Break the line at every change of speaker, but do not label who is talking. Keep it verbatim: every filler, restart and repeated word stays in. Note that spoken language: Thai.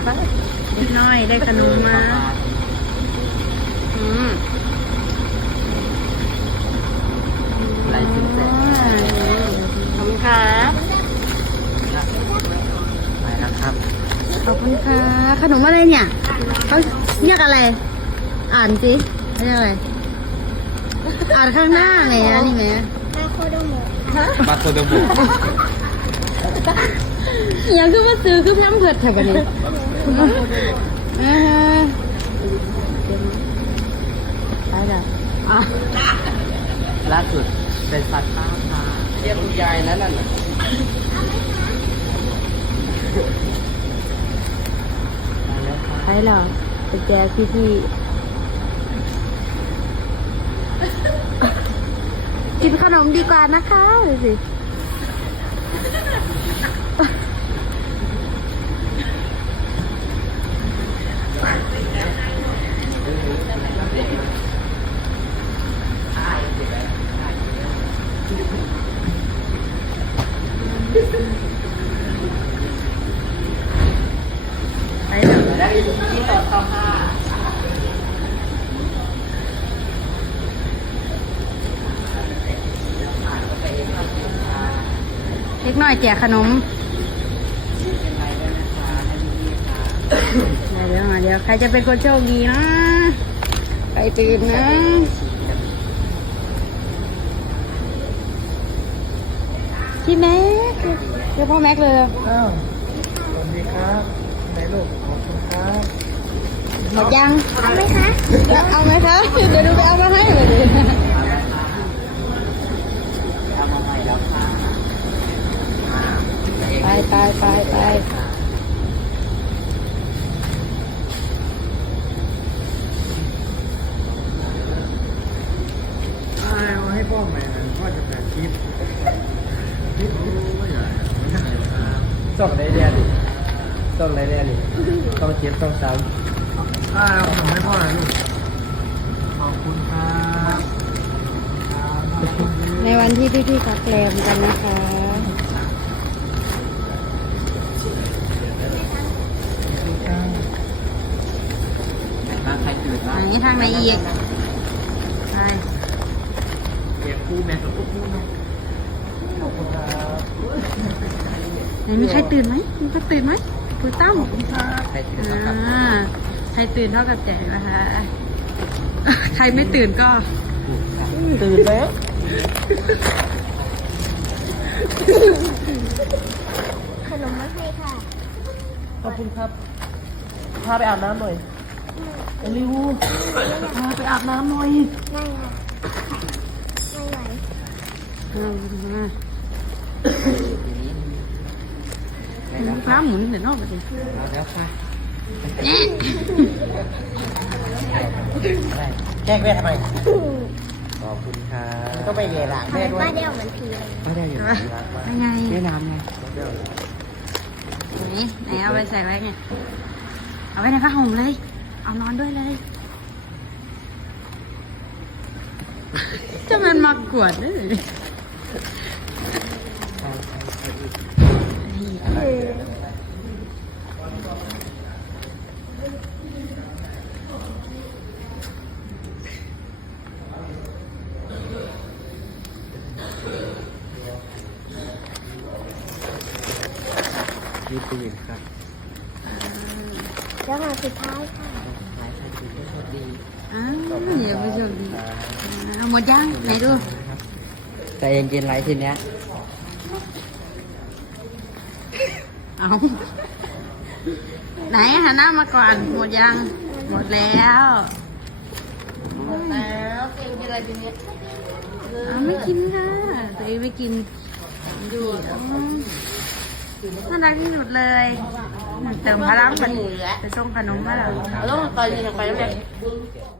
นิดน้อยได้ขนมมาอืม
ลายเส้นแสง
ขอบคุณครับ
ไปแล้วครับ
ขอบคุณค่ะขนมอะไรเนี่ยเขาเรียกอะไร อ่านสิเรียกอะไร อ่านข้างหน้าไงนะนี่ไหม
มาโคโดโมะ
มาโคโดบุ
อย่างคือมาซื้อคือแพมเพิร์ดค่ะกันนี่อ่าไปแล้วอ่ะ
ล่าสุดเป็นสัตว์ป้าพาเรียกคุณยายนั่นน่ะมาแล้วครับ
ไปแล้วไปแจกพี่พี่กินขนมดีกว่านะคะดูสิไปแล้ว
แล้วที่ต่อเข้าห้า
เล็กน้อยแจกขนมเดี๋ยวเดี๋ยวใครจะเป็นคนโชคดีนะใครตื่นนะพี่แม็กเรียกพ่อแม็กเลย
อ้าวสวัสดีครับไหนลูกขอบคุณครับ
หมดยัง
เอาไหมคะ
เอาไหมคะเดี๋ยวดูไปเอามาให้เลยดิ
เอามาใหม่แล้วค่ะ
ไปไปไปไป
เอาให้พ่อใหม่หน่อยพ่อจะแปะคลิปคลิปไม่ใหญ่ส่งได้เรียนดิส่งได้เรียนดิต้องเจ็บต้องซ้ำอ้าวทำให้พ่อหน่อยลูกขอบคุณครับ
ในวันที่พี่ๆพักแรมกันนะคะ
บ้านใครตื่น
ไหน
บ้าง
ทางไหนอีกไป
เก็บคู่แม่กับคู่นะขอบคุณครับ
ไหนมีใครตื่นไหมมีใครตื่นไหมคุยตั้ม
ใครตื่น
อ่
บ้างครับ
าใครตื่นเท่ากับแจกนะคะ ใครไม่ตื่นก็
ตื่นแล้ว
ขนมมาให้ค่ะ
ขอบคุณครับพาไปอาบน้ำหน่อยริวพาไปอาบน้ำหน่อย
ไม่ค่ะไม่ไหว
เอามาน้ำหมุนเดี๋ยวนอกไปสิ
เอาแล้วค่ะแจ้งแม่ทำไมขอบคุณครับก็ไปเรียนหลัง
ทำไม
แม่ด้วย
ป้าเดียวเหมือนผีเลย
ไม่ได้อยู่รักมาก
ยังไง
แม่น้ำไง
ไหนไหนเอาไปใส่ไว้ไงเอาไว้ในผ้าห่มเลย เอานอนด้วยเลย จะมันมากวดด้วย
นี่ตื่นครับ
แล้วมาสุดท้ายค่ะ
หลายใครตื่นโชคดี
อ้าวอย่าไปโชคดีเอาหมดยังไหนดู
ใจเย็นๆไรทีเนี้ย
เอาไหนหันหน้ามาก่อน หมดยัง หมดแล้วหมดแล้วเก่งกินอะไรทีนี้เอาไม่กินค่ะตัวเองไม่กินดูน่ารักที่สุดเลยเติมพลังไปไปส่งขนมมาแล้ว
แล้วตอนนี้ไปแล้ว